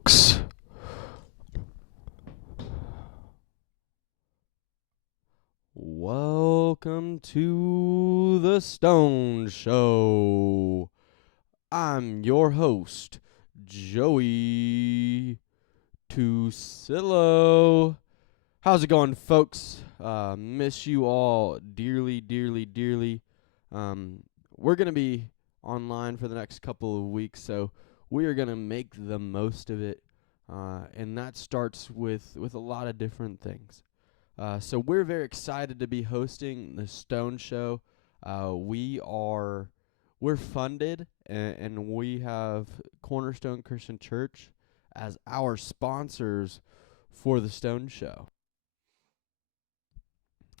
folks. Welcome to the Stone Show. I'm your host, Joey Tusillo. How's it going, folks? Miss you all dearly, dearly, dearly. Um, we're going to be online for the next couple of weeks, so we are going to make the most of it. And that starts with a lot of different things. So we're very excited to be hosting the Stone Show. We're funded, and we have Cornerstone Christian Church as our sponsors for the Stone Show.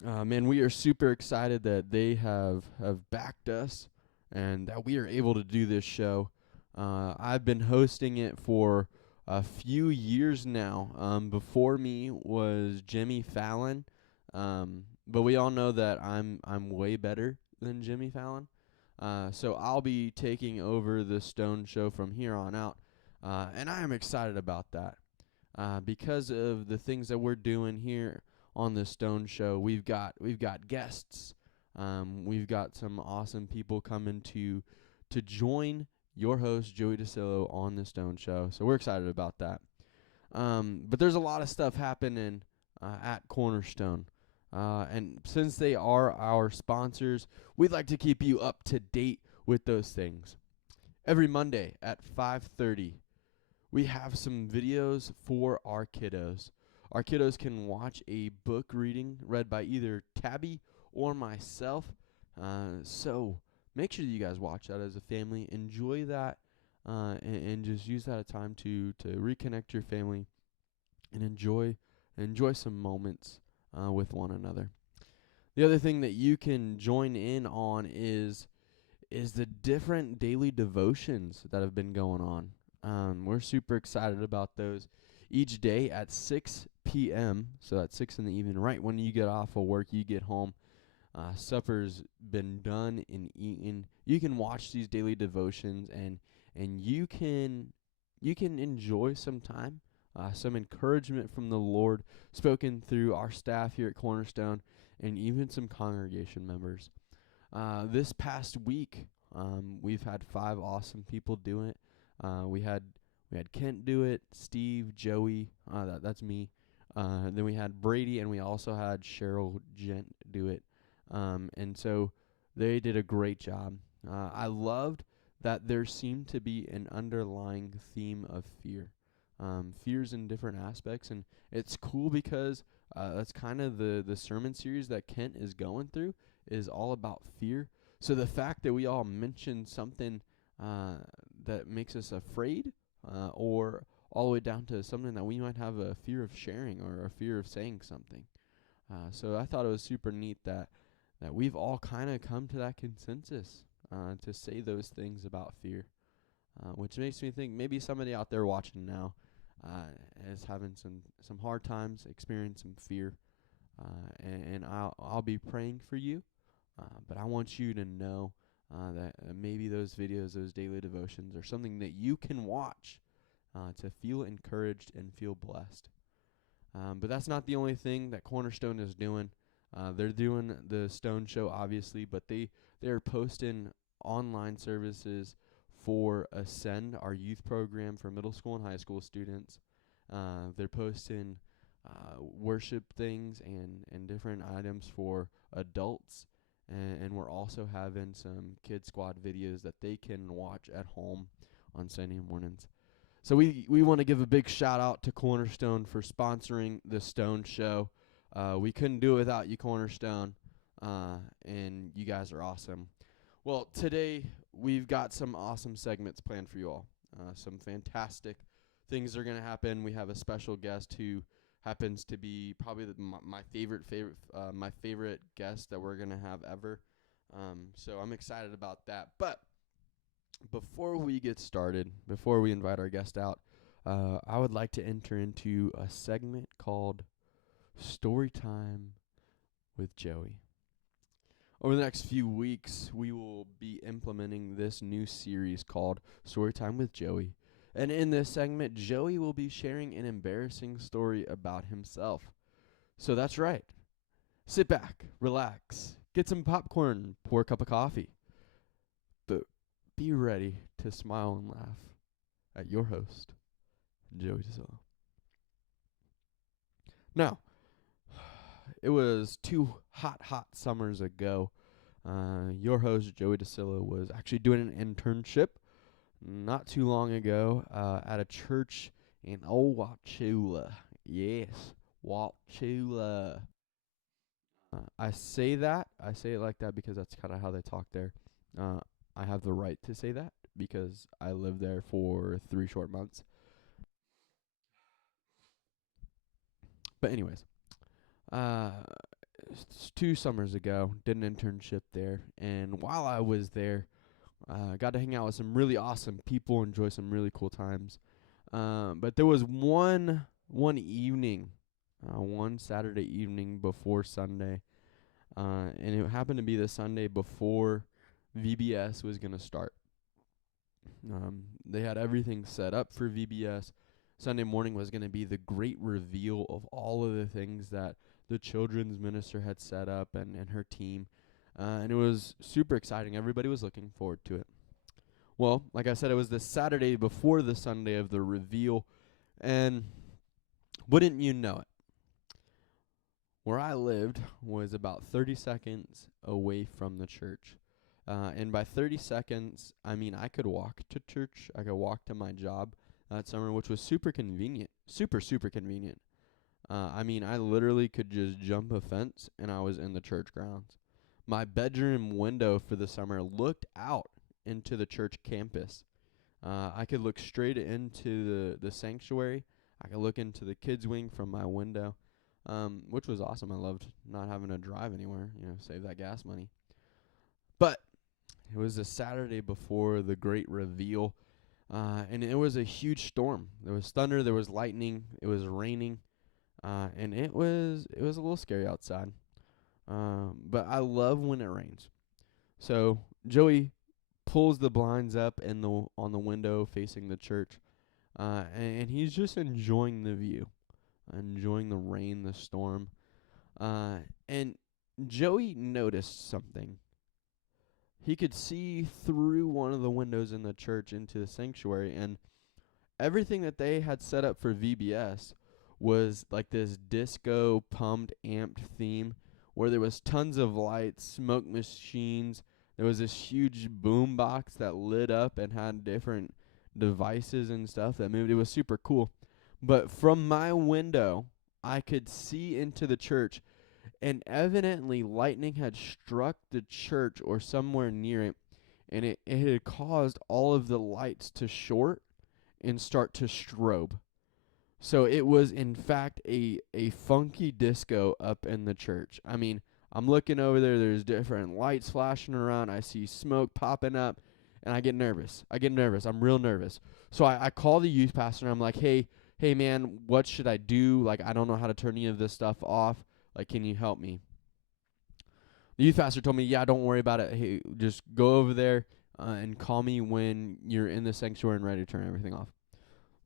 Man, we are super excited that they have backed us and that we are able to do this show. I've been hosting it for a few years now. Before me was Jimmy Fallon, but we all know that I'm way better than Jimmy Fallon. So I'll be taking over the Stone Show from here on out, and I am excited about that because of the things that we're doing here on the Stone Show. We've got guests. We've got some awesome people coming to join your host Joey DeSillo on the Stone Show. So we're excited about that. But there's a lot of stuff happening at Cornerstone. And since they are our sponsors, we'd like to keep you up to date with those things. Every Monday at 5:30, we have some videos for our kiddos. Our kiddos can watch a book reading read by either Tabby or myself. So make sure that you guys watch that as a family. Enjoy that, and just use that as time to reconnect your family and enjoy some moments with one another. The other thing that you can join in on is the different daily devotions that have been going on. We're super excited about those each day at 6 p.m. So that's 6 in the evening, right when you get off of work, you get home. Supper's been done and eaten. You can watch these daily devotions and you can enjoy some time, some encouragement from the Lord spoken through our staff here at Cornerstone and even some congregation members. This past week, we've had 5 awesome people do it. We had Kent do it, Steve, Joey, that's me. Then we had Brady, and we also had Cheryl Gent do it. And so they did a great job. I loved that there seemed to be an underlying theme of fear. Fears in different aspects, and it's cool because that's kind of the sermon series that Kent is going through is all about fear. So the fact that we all mentioned something that makes us afraid, or all the way down to something that we might have a fear of sharing or a fear of saying something. So I thought it was super neat that we've all kind of come to that consensus to say those things about fear, which makes me think maybe somebody out there watching now is having some hard times, experiencing fear, and I'll be praying for you. But I want you to know that maybe those videos, those daily devotions, are something that you can watch to feel encouraged and feel blessed. But that's not the only thing that Cornerstone is doing. They're doing the Stone Show, obviously, but they're posting online services for Ascend, our youth program for middle school and high school students. They're posting worship things and different items for adults. And we're also having some Kid Squad videos that they can watch at home on Sunday mornings. So we want to give a big shout out to Cornerstone for sponsoring the Stone Show. We couldn't do it without you, Cornerstone, and you guys are awesome. Well, today we've got some awesome segments planned for you all. Some fantastic things are going to happen. We have a special guest who happens to be probably my favorite guest that we're going to have ever. So I'm excited about that. But before we get started, before we invite our guest out, I would like to enter into a segment called Story Time with Joey. Over the next few weeks, we will be implementing this new series called Story Time with Joey. And in this segment, Joey will be sharing an embarrassing story about himself. So that's right. Sit back, relax, get some popcorn, pour a cup of coffee. But be ready to smile and laugh at your host, Joey DeSillo. Now, it was 2 hot summers ago. Your host, Joey DeSillo, was actually doing an internship not too long ago at a church in Old Wauchula. Yes, Wauchula. I say it like that because that's kind of how they talk there. I have the right to say that because I lived there for 3 short months. But anyways, uh, 2 summers ago, did an internship there, and while I was there, got to hang out with some really awesome people, enjoy some really cool times. But there was one evening, one Saturday evening before Sunday, and it happened to be the Sunday before VBS was gonna start. They had everything set up for VBS. Sunday morning was going to be the great reveal of all of the things that the children's minister had set up and her team. And it was super exciting. Everybody was looking forward to it. Well, like I said, it was the Saturday before the Sunday of the reveal. And wouldn't you know it, where I lived was about 30 seconds away from the church. And by 30 seconds, I mean I could walk to church. I could walk to my job that summer, which was super convenient. Super convenient. I mean, I literally could just jump a fence, and I was in the church grounds. My bedroom window for the summer looked out into the church campus. I could look straight into the sanctuary. I could look into the kids' wing from my window, which was awesome. I loved not having to drive anywhere, save that gas money. But it was a Saturday before the great reveal, and it was a huge storm. There was thunder, there was lightning, it was raining, and it was a little scary outside. But I love when it rains. So Joey pulls the blinds up on the window facing the church, and he's just enjoying the view, enjoying the rain, the storm. And Joey noticed something. He could see through one of the windows in the church into the sanctuary, and everything that they had set up for VBS was like this disco pumped amped theme where there was tons of lights, smoke machines. There was this huge boom box that lit up and had different devices and stuff that moved. It was super cool. But from my window, I could see into the church, and evidently lightning had struck the church or somewhere near it, and it had caused all of the lights to short and start to strobe. So it was in fact a funky disco up in the church. I mean, I'm looking over there, there's different lights flashing around, I see smoke popping up, and I get nervous. I'm real nervous. So I call the youth pastor, and I'm like, hey man, what should I do? Like, I don't know how to turn any of this stuff off. Like, can you help me? The youth pastor told me, yeah, don't worry about it. Hey, just go over there and call me when you're in the sanctuary and ready to turn everything off.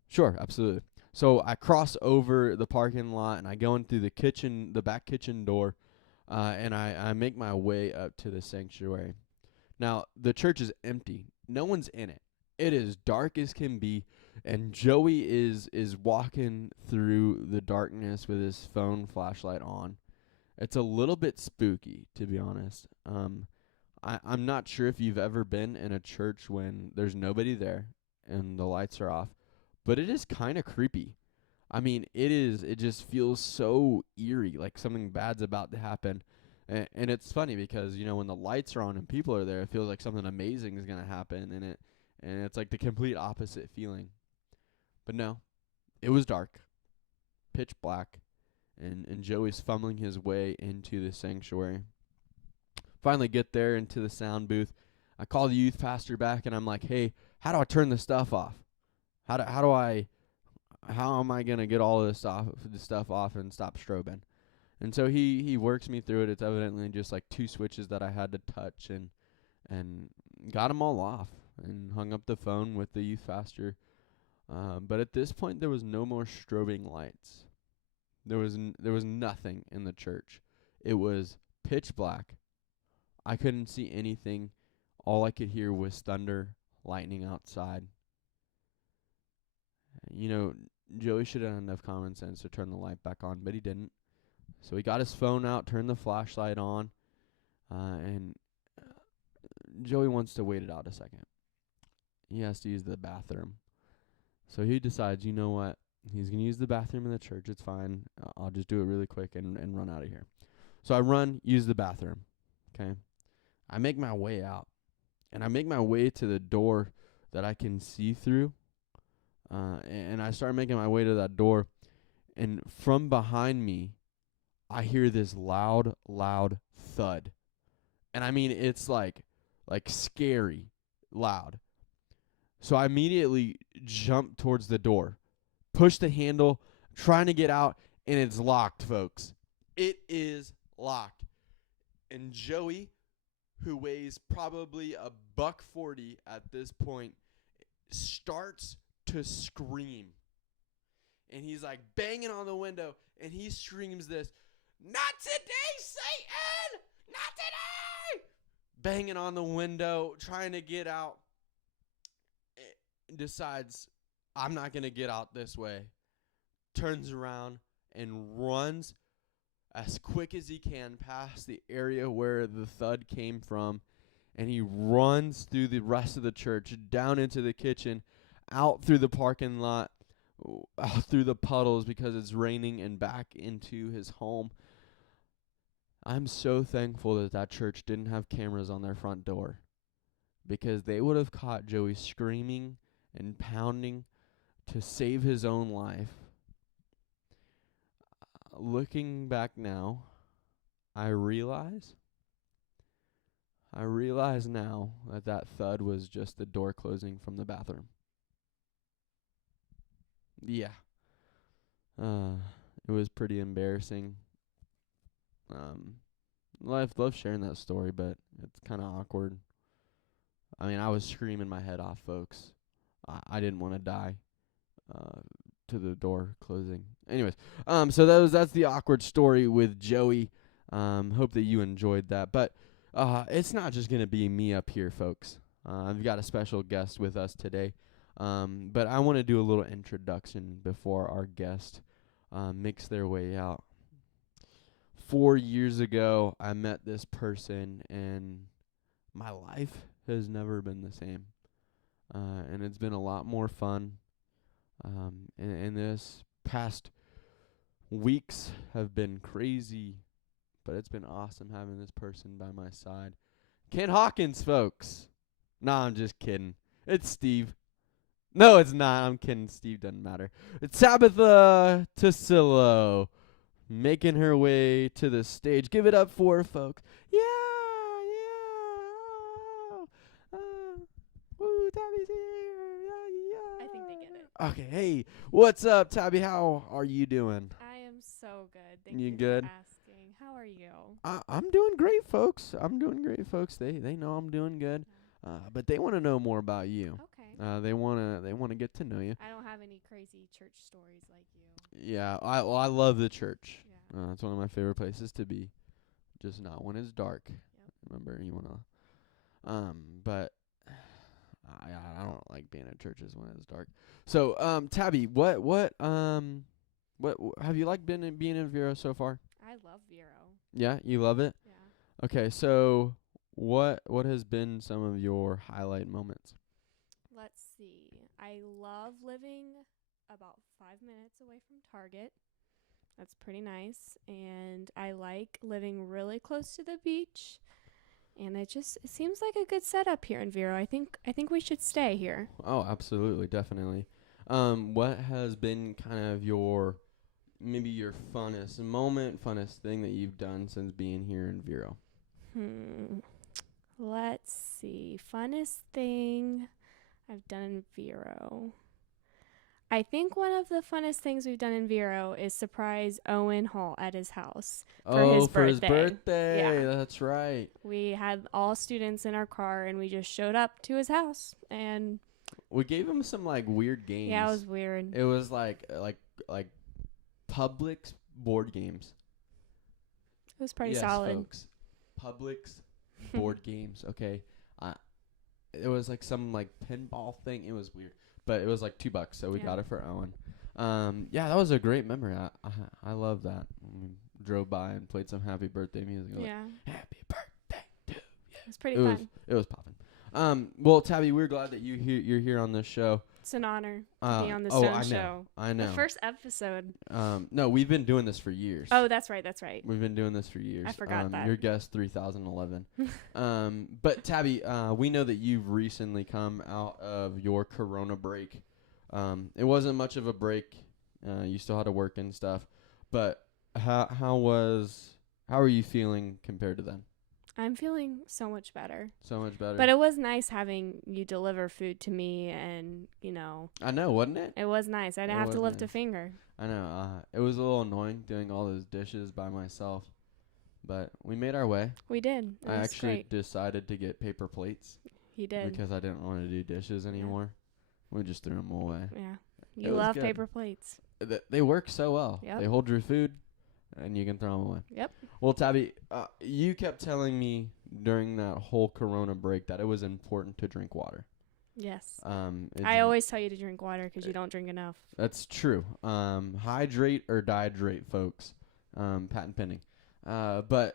Sure, absolutely. So I cross over the parking lot, and I go in through the back kitchen door, and I make my way up to the sanctuary. Now, the church is empty. No one's in it. It is dark as can be, and Joey is walking through the darkness with his phone flashlight on. It's a little bit spooky, to be honest. I'm not sure if you've ever been in a church when there's nobody there and the lights are off, but it is kind of creepy. I mean, it just feels so eerie, like something bad's about to happen. And it's funny because, when the lights are on and people are there, it feels like something amazing is going to happen, and it's like the complete opposite feeling. But no, it was dark, pitch black, and Joey's fumbling his way into the sanctuary. Finally get there into the sound booth. I call the youth pastor back, and I'm like, hey, how do I turn this stuff off? How am I going to get all of this stuff off and stop strobing? And so he works me through it. It's evidently just like 2 switches that I had to touch, and got them all off, and hung up the phone with the youth pastor. But at this point, there was no more strobing lights. There was nothing in the church. It was pitch black. I couldn't see anything. All I could hear was thunder, lightning outside. You know, Joey should have had enough common sense to turn the light back on, but he didn't. So he got his phone out, turned the flashlight on, and Joey wants to wait it out a second. He has to use the bathroom. So he decides, you know what? He's going to use the bathroom in the church. It's fine. I'll just do it really quick and run out of here. So I run, use the bathroom. Okay. I make my way out. And I make my way to the door that I can see through. And I start making my way to that door. And from behind me, I hear this loud thud. And I mean, it's like scary loud. So I immediately jump towards the door, push the handle, trying to get out, and it's locked, folks. It is locked. And Joey, who weighs probably $140 at this point, starts to scream. And he's like banging on the window, and he screams this, "Not today, Satan! Not today!" Banging on the window, trying to get out. Decides, I'm not going to get out this way. Turns around and runs as quick as he can past the area where the thud came from. And he runs through the rest of the church, down into the kitchen, out through the parking lot, out through the puddles because it's raining, and back into his home. I'm so thankful that that church didn't have cameras on their front door, because they would have caught Joey screaming and pounding to save his own life. Looking back now, I realize now that thud was just the door closing from the bathroom. Yeah. It was pretty embarrassing. Love sharing that story, but it's kind of awkward. I mean, I was screaming my head off, folks. I didn't want to die to the door closing. Anyways, so that's the awkward story with Joey. Hope that you enjoyed that. But it's not just going to be me up here, folks. I've got a special guest with us today. But I want to do a little introduction before our guest makes their way out. 4 years ago, I met this person, and my life has never been the same. And it's been a lot more fun. And this past weeks have been crazy, but it's been awesome having this person by my side. Ken Hawkins, folks. Nah, I'm just kidding. It's Steve. No, it's not. I'm kidding. Steve doesn't matter. It's Tabitha Tasillo making her way to the stage. Give it up for her, folks. Yeah. Woo, Tabby's here. Yeah. I think they get it. Okay, hey, what's up, Tabby? How are you doing? I am so good. Thank You you good? for asking. How are you? I'm doing great, folks. I'm doing great, folks. They know I'm doing good. But they want to know more about you. Okay. They wanna get to know you. I don't have any crazy church stories like you. Yeah, I love the church. Yeah. It's one of my favorite places to be. Just not when it's dark. Yep. Remember, you wanna. But I don't like being at churches when it's dark. So, Tabby, what have you liked being in Vero so far? I love Vero. Yeah, you love it? Yeah. Okay, so what has been some of your highlight moments? Let's see. I love living about 5 minutes away from Target. That's pretty nice. And I like living really close to the beach. And it seems like a good setup here in Vero. I think we should stay here. Oh, absolutely, definitely. What has been kind of your funnest moment, funnest thing that you've done since being here in Vero? Let's see. Funnest thing I've done in Vero. I think one of the funnest things we've done in Vero is surprise Owen Hall at his house for his birthday. Yeah. That's right. We had all students in our car, and we just showed up to his house. And we gave him some like weird games. Yeah, it was weird. It was like Publix board games. It was pretty yes, solid. Folks. Publix board games. Okay, it was like some like pinball thing. It was weird, but it was like $2, so we got it for Owen. Yeah, that was a great memory. I love that. We drove by and played some happy birthday music. Yeah, happy birthday to you. it was pretty fun. It was popping. Well, Tabby, we're glad that you're here on this show. It's an honor to be on the Stone Show. I know. The first episode. No, we've been doing this for years. Oh, that's right. We've been doing this for years. I forgot that. Your guest 3011. But Tabby, we know that you've recently come out of your Corona break. It wasn't much of a break. You still had to work and stuff. But how are you feeling compared to then? I'm feeling so much better. So much better. But it was nice having you deliver food to me, and I know, wasn't it? It was nice. I didn't have to lift a finger. I know. It was a little annoying doing all those dishes by myself, but we made our way. We did. I actually decided to get paper plates. He did. Because I didn't want to do dishes anymore. We just threw them away. Yeah. You love paper plates. They work so well. Yep. They hold your food, and you can throw them away. Yep. Well, Tabby, you kept telling me during that whole Corona break that it was important to drink water. Yes. I always tell you to drink water because you don't drink enough. That's true. Hydrate or dehydrate, folks. Patent pending. But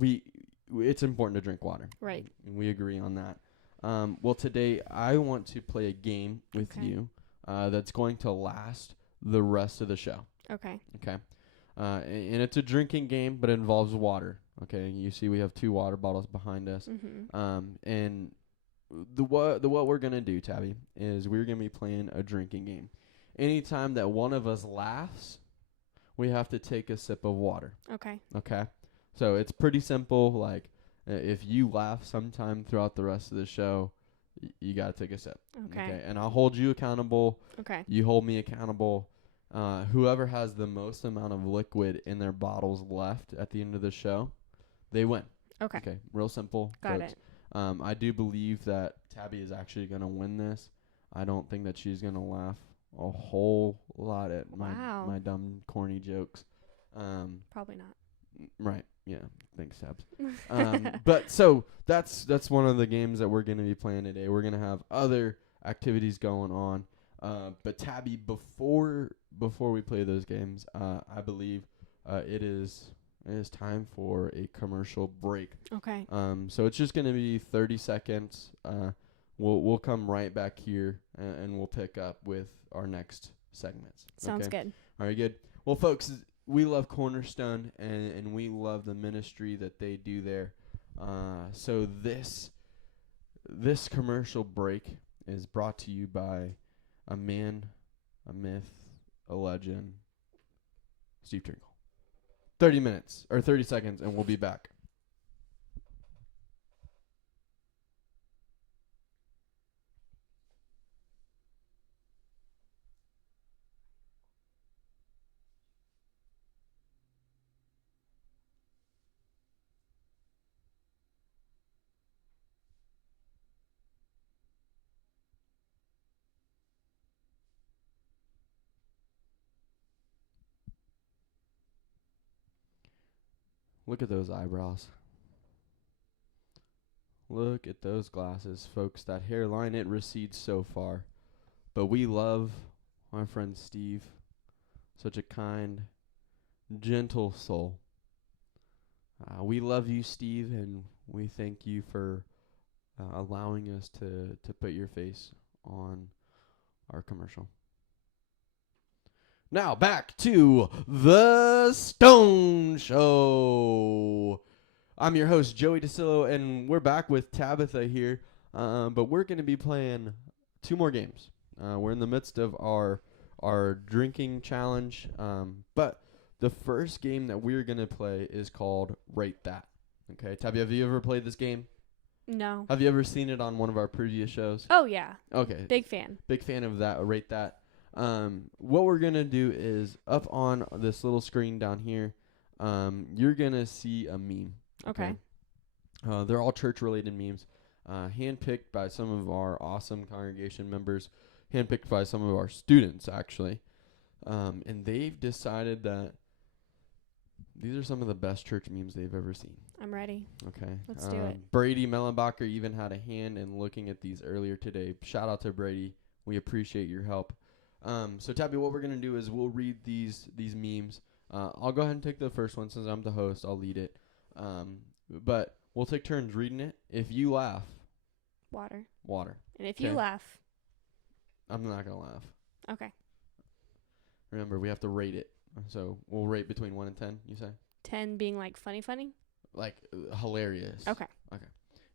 it's important to drink water. Right. We agree on that. Well, today I want to play a game with you that's going to last the rest of the show. Okay. Okay. And it's a drinking game, but it involves water. Okay. You see, we have 2 water bottles behind us. Mm-hmm. And what we're gonna do, Tabby, is we're gonna be playing a drinking game. Anytime that one of us laughs, we have to take a sip of water. Okay. Okay. So it's pretty simple. Like, if you laugh sometime throughout the rest of the show, you gotta take a sip. Okay. And I'll hold you accountable. Okay. You hold me accountable. Whoever has the most amount of liquid in their bottles left at the end of the show, they win. Okay. Okay. Real simple. Got folks. it. I do believe that Tabby is actually going to win this. I don't think that she's going to laugh a whole lot at my dumb, corny jokes. Probably not. Right. Yeah. Thanks, Tabs. But so that's one of the games that we're going to be playing today. We're going to have other activities going on. But Tabby, before we play those games, I believe it is time for a commercial break. Okay. So it's just gonna be 30 seconds. We'll come right back here and we'll pick up with our next segments. Sounds good. All right, good. Well, folks, we love Cornerstone and we love the ministry that they do there. So this commercial break is brought to you by a man, a myth, a legend, Steve Trinkle. 30 seconds, and we'll be back. Look at those eyebrows. Look at those glasses, folks. That hairline, it recedes so far. But we love our friend Steve. Such a kind, gentle soul. We love you, Steve, and we thank you for allowing us to put your face on our commercial. Now back to the Stone Show. I'm your host, Joey DeCillo, and we're back with Tabitha here. But we're going to be playing 2 more games. We're in the midst of our drinking challenge. But the first game that we're going to play is called Rate That. Okay, Tabby, have you ever played this game? No. Have you ever seen it on one of our previous shows? Oh, yeah. Okay. Big fan. Big fan of that. Rate That. What we're going to do is up on this little screen down here, you're going to see a meme. Okay. They're all church-related memes. handpicked by some of our awesome congregation members, handpicked by some of our students, actually. And they've decided that these are some of the best church memes they've ever seen. I'm ready. Okay. Let's do it. Brady Mellenbacher even had a hand in looking at these earlier today. Shout out to Brady. We appreciate your help. So, Tabby, what we're going to do is we'll read these memes. I'll go ahead and take the first one since I'm the host. I'll lead it. But we'll take turns reading it. If you laugh, Water. And if 'Kay. you laugh, I'm not going to laugh. okay. Remember, we have to rate it. So we'll rate between 1 and 10, you say? 10 being like funny. Like, hilarious. Okay.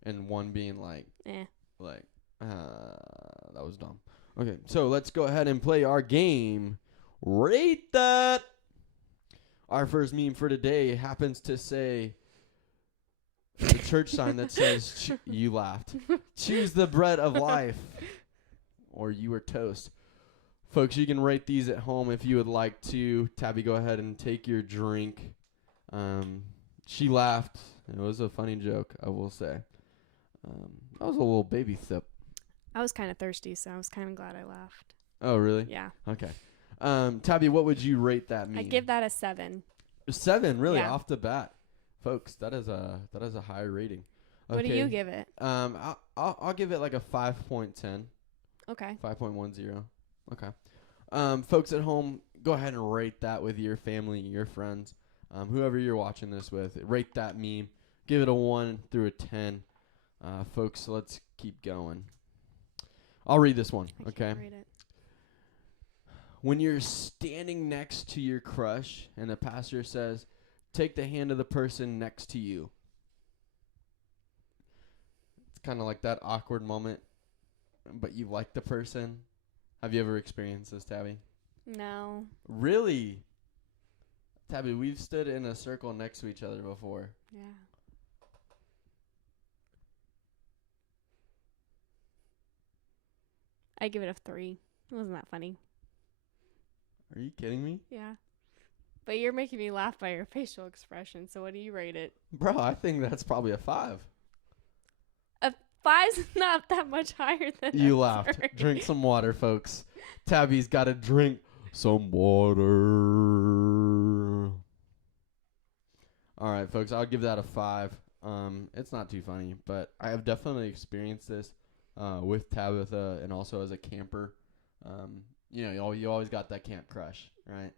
And 1 being like, Eh. that was dumb. Okay, so let's go ahead and play our game. Rate that. Our first meme for today happens to say the church sign that says, you laughed. Choose the bread of life, or you are toast. Folks, you can rate these at home if you would like to. Tabby, go ahead and take your drink. She laughed. It was a funny joke, I will say. That was a little baby sip. I was kind of thirsty, so I was kind of glad I laughed. Oh, really? Yeah. Okay. Tabby, what would you rate that meme? I give that a 7. 7, really, Yeah. off the bat, folks. That is a high rating. Okay. What do you give it? I'll give it like a 5.10, Okay. 5.10. Okay. Folks at home, go ahead and rate that with your family, your friends, whoever you're watching this with. Rate that meme. Give it a 1 through a 10. Folks, let's keep going. I'll read this one. I Okay. can't read it. When you're standing next to your crush and the pastor says, take the hand of the person next to you. It's kind of like that awkward moment, but you like the person. Have you ever experienced this, Tabby? No. Really? Tabby, we've stood in a circle next to each other before. Yeah. I give it a 3. It wasn't that funny. Are you kidding me? Yeah. But you're making me laugh by your facial expression, so what do you rate it? Bro, I think that's probably a 5. A 5's not that much higher than You a laughed. 3. Drink some water, folks. Tabby's got to drink some water. All right, folks, I'll give that a 5. It's not too funny, but I have definitely experienced this with Tabitha and also as a camper. You always got that camp crush, right?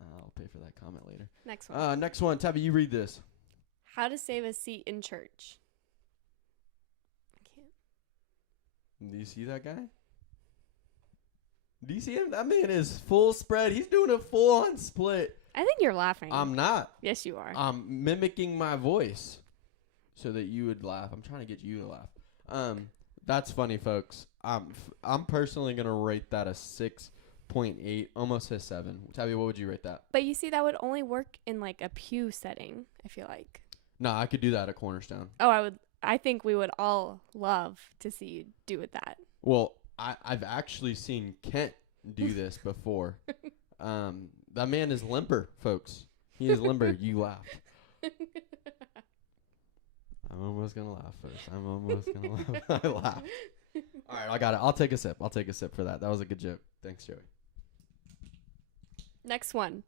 I'll pay for that comment later. Next one. Next one, Tabby, you read this. How to save a seat in church. I can't. Do you see that guy? Do you see him? That man is full spread. He's doing a full-on split. I think you're laughing. I'm not. Yes, you are. I'm mimicking my voice so that you would laugh. I'm trying to get you to laugh. That's funny, folks. I'm personally going to rate that a 6.8, almost a 7. Tabby, what would you rate that? But you see, that would only work in like a pew setting, I feel like. No, I could do that at Cornerstone. Oh, I think we would all love to see you do it that. Well, I've actually seen Kent do this before. That man is limber, folks. He is limber. You laughed. I'm almost going to laugh first. I'm almost going to laugh. I laughed. All right, I got it. I'll take a sip. I'll take a sip for that. That was a good joke. Thanks, Joey. Next one.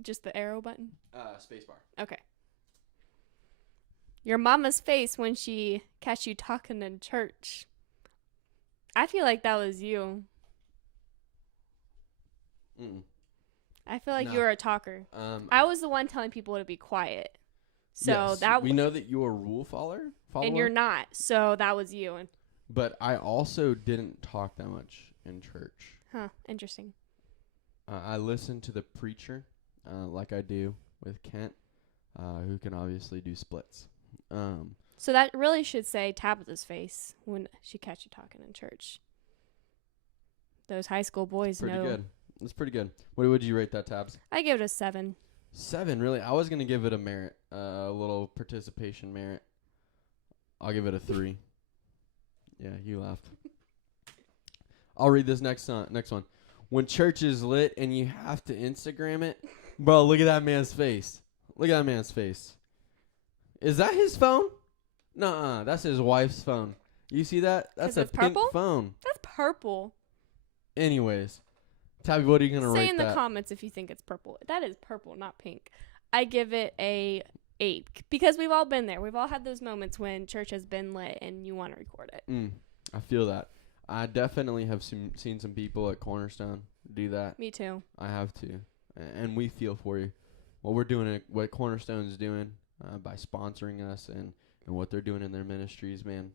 Just the arrow button? Spacebar. Okay. Your mama's face when she catch you talking in church. I feel like that was you. Mm-mm. I feel like No. you were a talker. I was the one telling people to be quiet. So yes, we know that you're a rule follower, and you're not. So that was you. And but I also didn't talk that much in church. interesting. I listened to the preacher, like I do with Kent, who can obviously do splits. So that really should say Tabitha's face when she catch you talking in church. Those high school boys Pretty know. good. It's pretty good. What would you rate that, Tabs? I give it a 7. 7, really? I was gonna give it a merit, a little participation merit. I'll give it a 3. Yeah, you laughed. I'll read this next one. When church is lit and you have to Instagram it, bro, look at that man's face. Look at that man's face. Is that his phone? Nuh-uh, that's his wife's phone. You see that? That's 'Cause a it's pink purple? phone. That's purple. Anyways, Tabby, what are you gonna Say rate in the that? comments if you think it's purple. That is purple, not pink. I give it a 8 because we've all been there. We've all had those moments when church has been lit and you want to record it. I feel that. I definitely have seen some people at Cornerstone do that. Me too. I have to, and we feel for you. What we're doing, what Cornerstone's doing by sponsoring us and what they're doing in their ministries, man.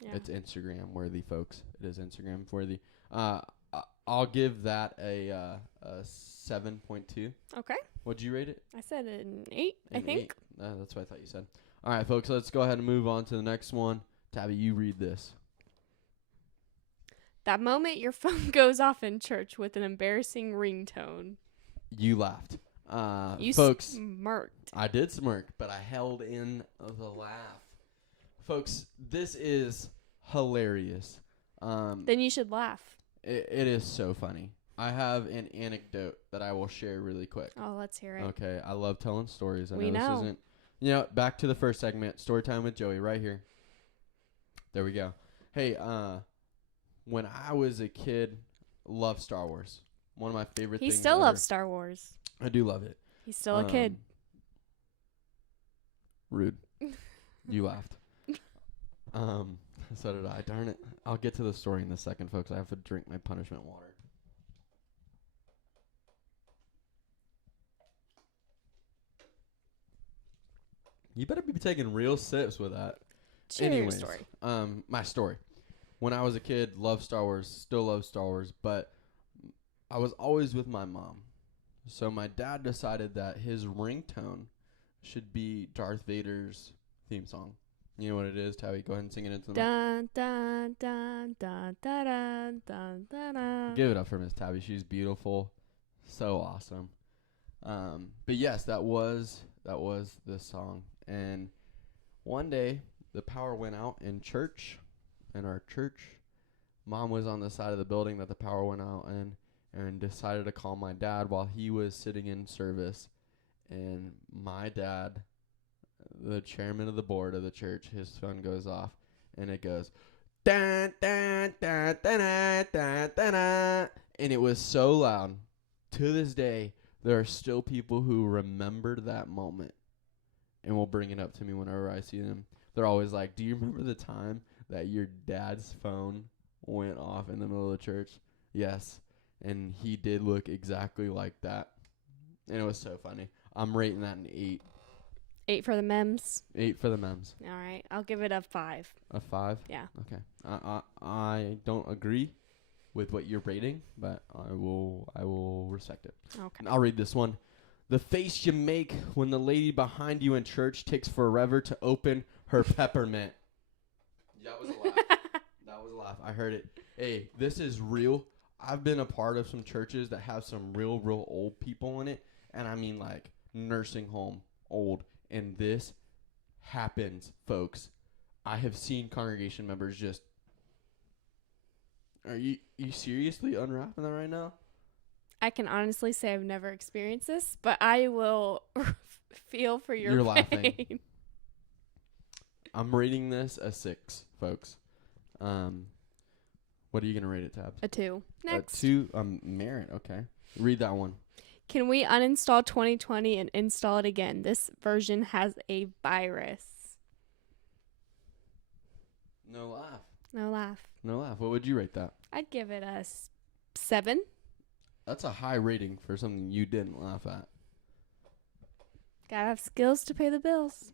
Yeah. It's Instagram worthy, folks. It is Instagram worthy. I'll give that a 7.2. Okay. What'd you rate it? I said an 8, I An think. 8? That's what I thought you said. All right, folks, let's go ahead and move on to the next one. Tabby, you read this. That moment your phone goes off in church with an embarrassing ringtone. You laughed. You Folks, smirked. I did smirk, but I held in the laugh. Folks, this is hilarious. Then you should laugh. It is so funny. I have an anecdote that I will share really quick. Oh, let's hear it. Okay, I love telling stories. We know. This isn't, back to the first segment, story time with Joey, right here. There we go. Hey, when I was a kid, loved Star Wars. One of my favorite He things. still ever. loves Star Wars. I do love it. He's still a kid. Rude. You laughed. So did I. Darn it. I'll get to the story in a second, folks. I have to drink my punishment water. You better be taking real sips with that. Share your Anyways, story. my story. When I was a kid, loved Star Wars, still love Star Wars, but I was always with my mom. So my dad decided that his ringtone should be Darth Vader's theme song. You know what it is, Tabby? Go ahead and sing it into the mic. Dun dun dun dun dun dun dun dun. Give it up for Miss Tabby. She's beautiful. So awesome. But yes, that was the song. And one day the power went out in church, in our church. Mom was on the side of the building that the power went out in and decided to call my dad while he was sitting in service. And my dad, the chairman of the board of the church, his phone goes off and it goes dun, dun, dun, dun, dun, dun, dun, dun. And it was so loud. To this day, there are still people who remember that moment and will bring it up to me whenever I see them. They're always like, do you remember the time that your dad's phone went off in the middle of the church? Yes. And he did look exactly like that. And it was so funny. I'm rating that an 8. 8 for the memes. 8 for the memes. All right. I'll give it a 5. A 5? Yeah. Okay. I don't agree with what you're rating, but I will respect it. Okay. And I'll read this one. The face you make when the lady behind you in church takes forever to open her peppermint. That was a laugh. That was a laugh. I heard it. Hey, this is real. I've been a part of some churches that have some real old people in it. And I mean like nursing home old. And this happens, folks. I have seen congregation members just... Are you seriously unwrapping that right now? I can honestly say I've never experienced this, but I will feel for your You're pain. laughing. I'm rating this a 6, folks. What are you gonna rate it, Tabs? A 2. Next. A 2. Merit. Okay. Read that one. Can we uninstall 2020 and install it again? This version has a virus. No laugh. No laugh. No laugh. What would you rate that? I'd give it a 7. That's a high rating for something you didn't laugh at. Gotta have skills to pay the bills.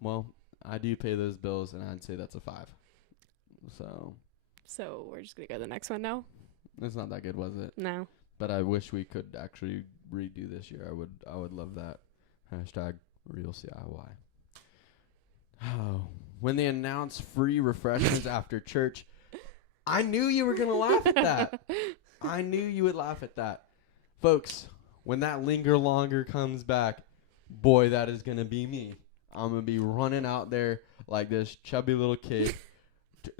Well, I do pay those bills, and I'd say that's a 5. So we're just gonna go to the next one now? it's not that good, was it? No. But I wish we could actually redo this year. I would love that. Hashtag real CIY. Oh, when they announce free refreshments after church, I knew you were gonna laugh at that. I knew you would laugh at that. Folks, when that linger longer comes back, boy, that is gonna be me. I'm gonna be running out there like this chubby little kid.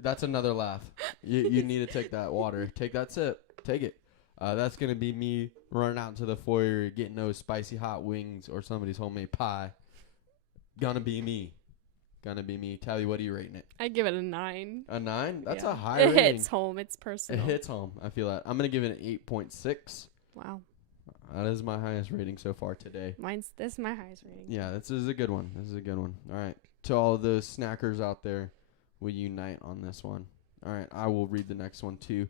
That's another laugh. You need to take that water. Take that sip. Take it. That's going to be me running out into the foyer, getting those spicy hot wings or somebody's homemade pie. Gonna be me. gonna be me. Tabby, what are you rating it? I give it a 9. A 9? That's Yeah. a high It rating. hits home. It's It personal. hits home. I feel that. I'm gonna give it an 8.6. Wow. That is my highest rating so far today. This is my highest rating. Yeah, this is a good one. This is a good one. All right. To all of those snackers out there, we unite on this one. All right. I will read the next one too.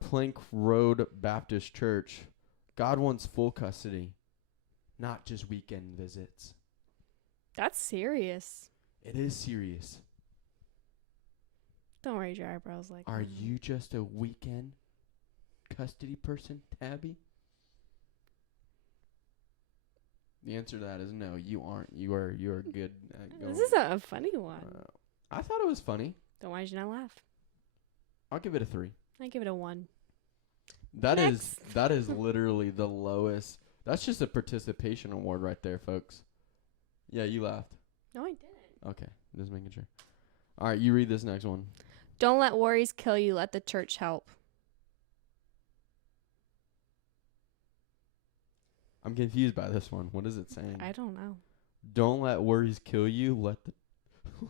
Plank Road Baptist Church. God wants full custody, not just weekend visits. That's serious. It is serious. Don't raise your eyebrows like Are that. you just a weekend custody person, Tabby? The answer to that is no, you aren't. You are good at going. This is a funny one. I thought it was funny. Then why did you not laugh? I'll give it a 3. I give it a 1. That Next. is literally the lowest. That's just a participation award right there, folks. Yeah, you laughed. No, I didn't. Okay, just making sure. All right, you read this next one. Don't let worries kill you. Let the church help. I'm confused by this one. What is it saying? I don't know. Don't let worries kill you. Let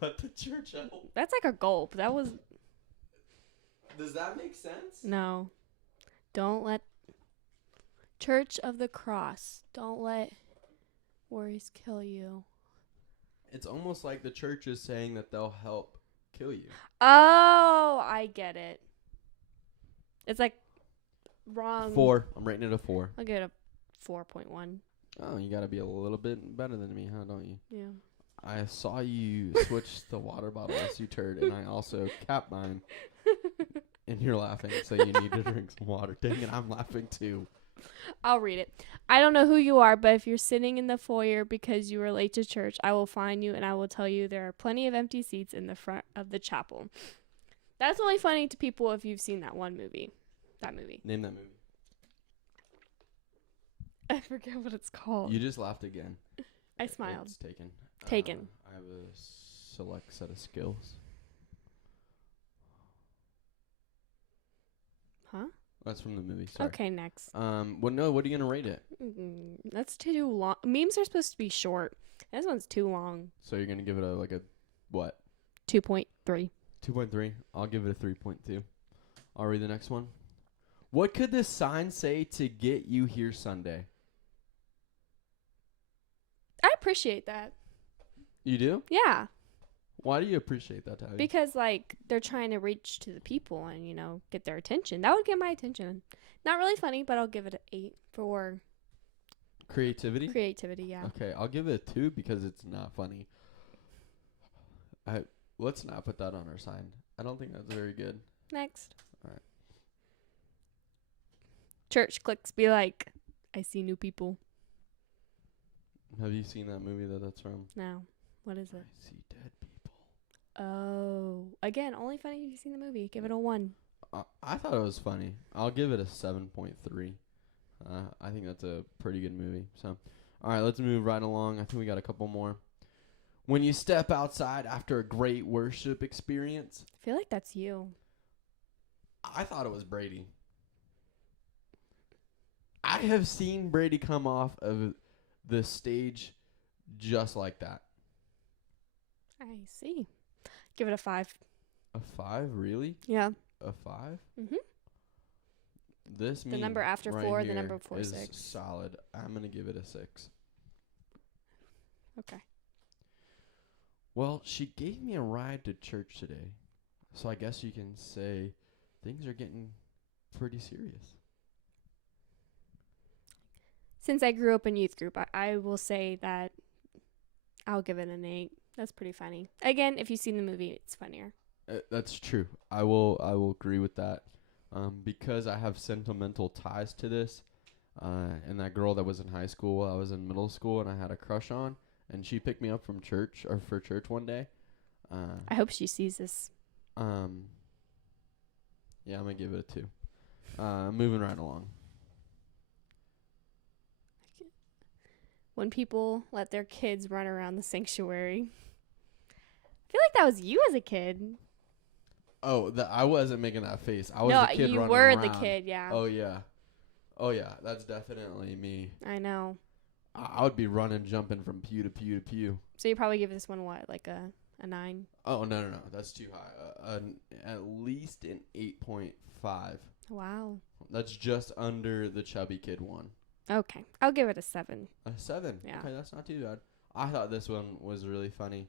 the church help. That's like a gulp. That was Does that make sense? no. Don't let Church of the Cross. Don't let worries kill you. It's almost like the church is saying that they'll help kill you. Oh, I get it. It's like wrong. 4. I'm rating it a 4. I'll give it a 4.1. Oh, you gotta be a little bit better than me, huh? Don't you? Yeah. I saw you switch the water bottle as you turd, and I also capped mine. And you're laughing, so you need to drink some water. Dang it, I'm laughing too. I'll read it. I don't know who you are, but if you're sitting in the foyer because you were late to church, I will find you and I will tell you there are plenty of empty seats in the front of the chapel. That's only funny to people if you've seen that one movie. That movie. Name that movie. I forget what it's called. You just laughed again. I smiled. It's taken. Taken. I have a select set of skills. Huh? That's from the movie. Sorry. Okay, next. Well, no. What are you gonna rate it? That's too long. Memes are supposed to be short. This one's too long. So you're gonna give it a what? 2.3. 2.3. I'll give it a 3.2. I'll read the next one. What could this sign say to get you here Sunday? I appreciate that. You do? Yeah. Why do you appreciate that, Tabby? Because, like, they're trying to reach to the people and, you know, get their attention. That would get my attention. Not really funny, but I'll give it an 8 for Creativity? creativity, yeah. Okay, I'll give it a 2 because it's not funny. Let's not put that on our sign. I don't think that's very good. Next. All right. Church clicks be like, I see new people. Have you seen that movie that's from? No. What is it? I see dead people. Oh. Again, only funny if you've seen the movie. Give it a 1. I thought it was funny. I'll give it a 7.3. I think that's a pretty good movie. So, all right, let's move right along. I think we got a couple more. When you step outside after a great worship experience, I feel like that's you. I thought it was Brady. I have seen Brady come off of the stage just like that. I see. Give it a 5. A 5, really? Yeah. A 5? Mm-hmm. This The number after right 4, the here number before is 6. solid. I'm gonna give it a 6. Okay. Well, she gave me a ride to church today, so I guess you can say things are getting pretty serious. Since I grew up in youth group, I will say that I'll give it an 8. That's pretty funny. Again, if you've seen the movie, it's funnier. That's true. I will agree with that. Because I have sentimental ties to this, and that girl that was in high school, I was in middle school, and I had a crush on, and she picked me up from church or for church one day. I hope she sees this. Yeah, I'm gonna give it a 2. Moving right along. When people let their kids run around the sanctuary. I feel like that was you as a kid. Oh, I wasn't making that face. I was No, the kid you running were around. the kid, yeah. Oh yeah, that's definitely me. I know. I would be running, jumping from pew to pew to pew. So you probably give this one what, like a 9? Oh, no. That's too high. At least an 8.5. Wow. That's just under the Chubby Kid one. Okay. I'll give it a 7. A 7. Yeah. Okay, that's not too bad. I thought this one was really funny.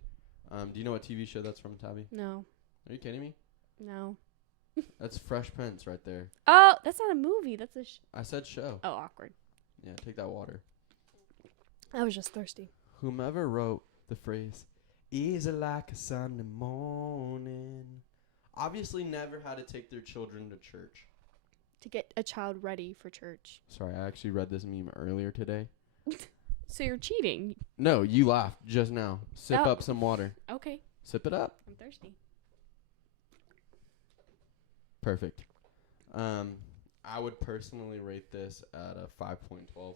Do you know what TV show that's from, Tabby? No. Are you kidding me? No. That's Fresh Prince right there. Oh, that's not a movie. That's a I said show. Oh, awkward. Yeah, take that water. I was just thirsty. Whomever wrote the phrase, easy like a Sunday morning, obviously never had to take their children to church. To get a child ready for church. Sorry, I actually read this meme earlier today. So you're cheating. No, you laughed just now. Sip Oh. up some water. Okay. Sip it up. I'm thirsty. Perfect. I would personally rate this at a 5.12.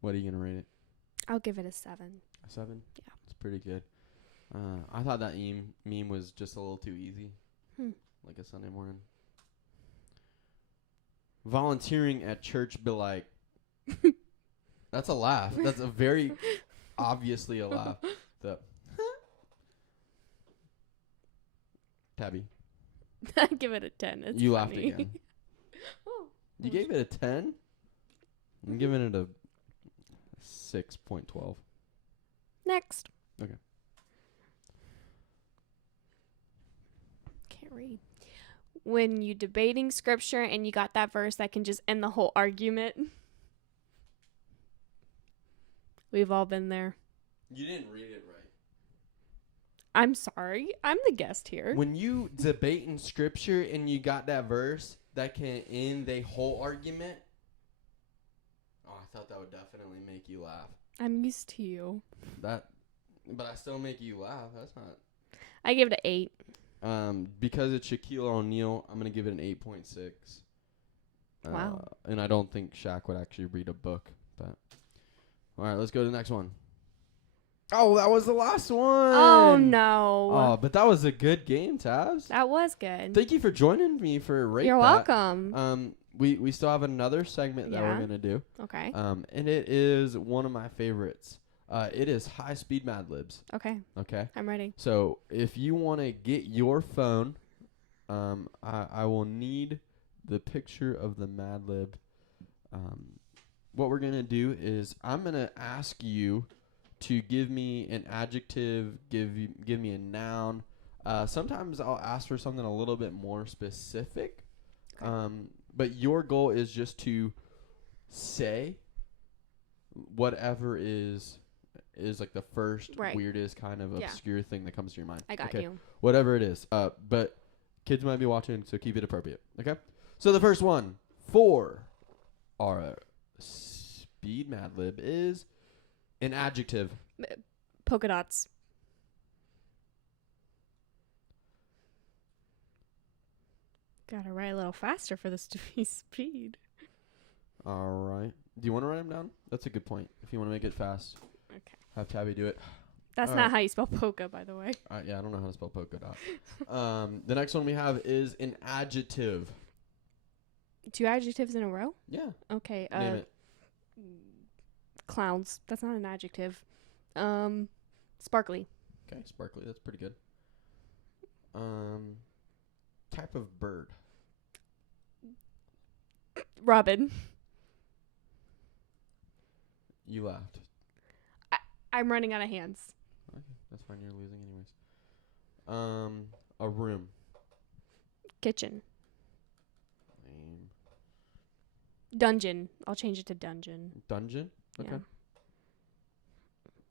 What are you going to rate it? I'll give it a 7. A 7? Yeah. It's pretty good. I thought that meme was just a little too easy. Like a Sunday morning. Volunteering at church be like... That's a laugh. That's a very obviously a laugh. Tabby. I give it a 10. It's You laughed funny. again. Oh. You gave it a 10? I'm giving it a 6.12. Next. Okay. Can't read. When you debating scripture and you got that verse that can just end the whole argument. We've all been there. You didn't read it right. I'm sorry. I'm the guest here. When you debate in scripture and you got that verse that can end the whole argument, oh, I thought that would definitely make you laugh. I'm used to you. But I still make you laugh. That's not. I give it an 8. Because it's Shaquille O'Neal, I'm gonna give it an 8.6. Wow. And I don't think Shaq would actually read a book. But all right, let's go to the next one. Oh, that was the last one. Oh no. Oh, but that was a good game, Tabs. That was good. Thank you for joining me for Rate You're That. welcome. We still have another segment that we're Yeah. gonna do. Okay. And it is one of my favorites. It is High Speed Mad Libs. Okay. Okay. I'm ready. So if you want to get your phone, I will need the picture of the Mad Lib. What we're gonna do is I'm gonna ask you to give me an adjective, give me a noun. Sometimes I'll ask for something a little bit more specific. Okay. But your goal is just to say whatever is like the first Right. weirdest kind of Yeah. obscure thing that comes to your mind. I got okay? you. Whatever it is. But kids might be watching, so keep it appropriate. Okay? So the first one for our Speed Mad Lib is an adjective. Polka dots. Gotta write a little faster for this to be speed. All right. Do you want to write them down? That's a good point. If you want to make it fast, Okay. have Tabby do it. That's All not right. how you spell polka, by the way. Yeah, I don't know how to spell polka dot. The next one we have is an adjective. 2 adjectives in a row? Yeah. Okay. Name it. Clowns. That's not an adjective. Sparkly. Okay, sparkly. That's pretty good. Type of bird. Robin. You laughed. I'm running out of hands. Okay, that's fine. You're losing anyways. A room. Kitchen. Lame. Dungeon. I'll change it to dungeon. Dungeon. Okay.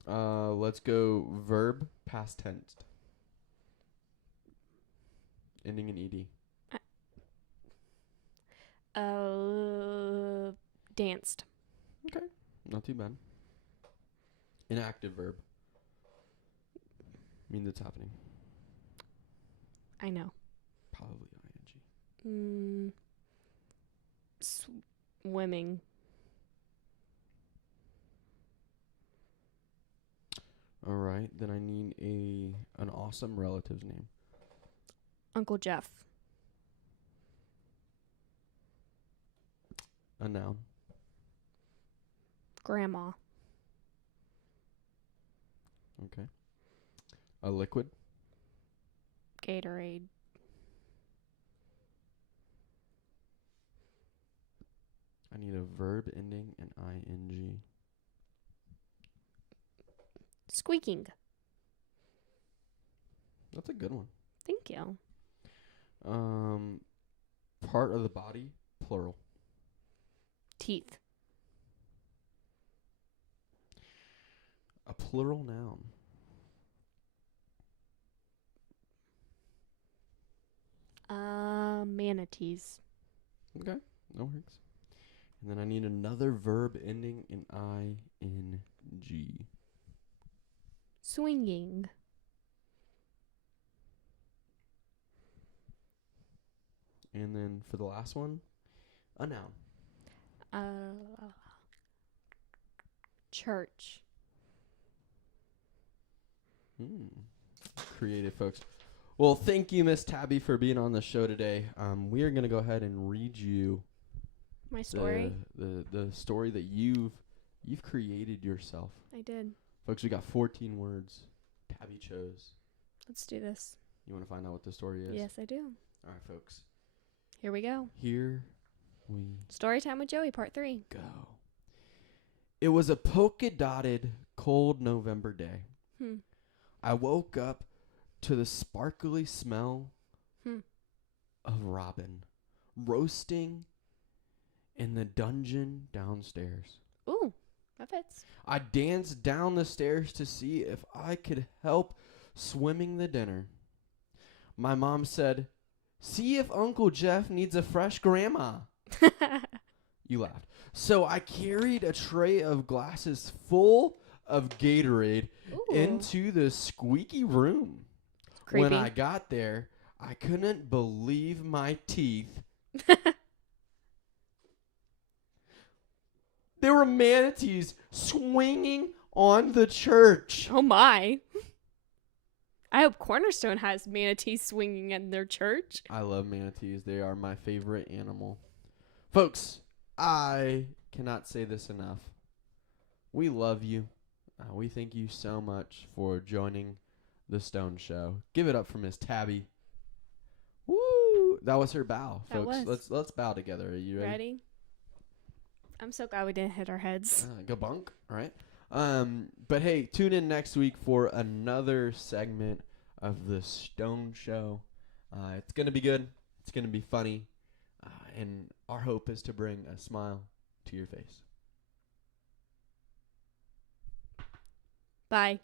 Yeah. Let's go verb past tense. Ending in ed. Danced. Okay. Not too bad. An active verb. Means it's happening. I know. Probably ing. Swimming. All right. Then I need an awesome relative's name. Uncle Jeff. A noun. Grandma. Okay. A liquid. Gatorade. I need a verb ending in ing. Squeaking. That's a good one. Thank you. Part of the body, plural. Teeth. A plural noun. Manatees. Okay, no worries. And then I need another verb ending in ing. Swinging. And then for the last one, a noun. Church. Creative, folks. Well, thank you, Miss Tabby, for being on the show today. We are going to go ahead and read you My story. the story that you've created yourself. I did. Folks, we got 14 words Tabby chose. Let's do this. You want to find out what the story is? Yes, I do. All right, folks. Here we go. Here we Story time with Joey, part 3. go. It was a polka-dotted, cold November day. I woke up to the sparkly smell of robin roasting in the dungeon downstairs. Ooh, that fits. I danced down the stairs to see if I could help swimming the dinner. My mom said, "See if Uncle Jeff needs a fresh grandma." You laughed. So I carried a tray of glasses full of Gatorade into the squeaky room. Creepy. When I got there, I couldn't believe my teeth. There were manatees swinging on the church. Oh my. I hope Cornerstone has manatees swinging in their church. I love manatees. They are my favorite animal. Folks, I cannot say this enough. We love you. We thank you so much for joining the Stone Show. Give it up for Miss Tabby. Woo! That was her bow, That folks. was. Let's bow together. Are you ready? Ready? I'm so glad we didn't hit our heads. Gabunk. All right. But hey, tune in next week for another segment of the Stone Show. It's gonna be good. It's gonna be funny, and our hope is to bring a smile to your face. Bye.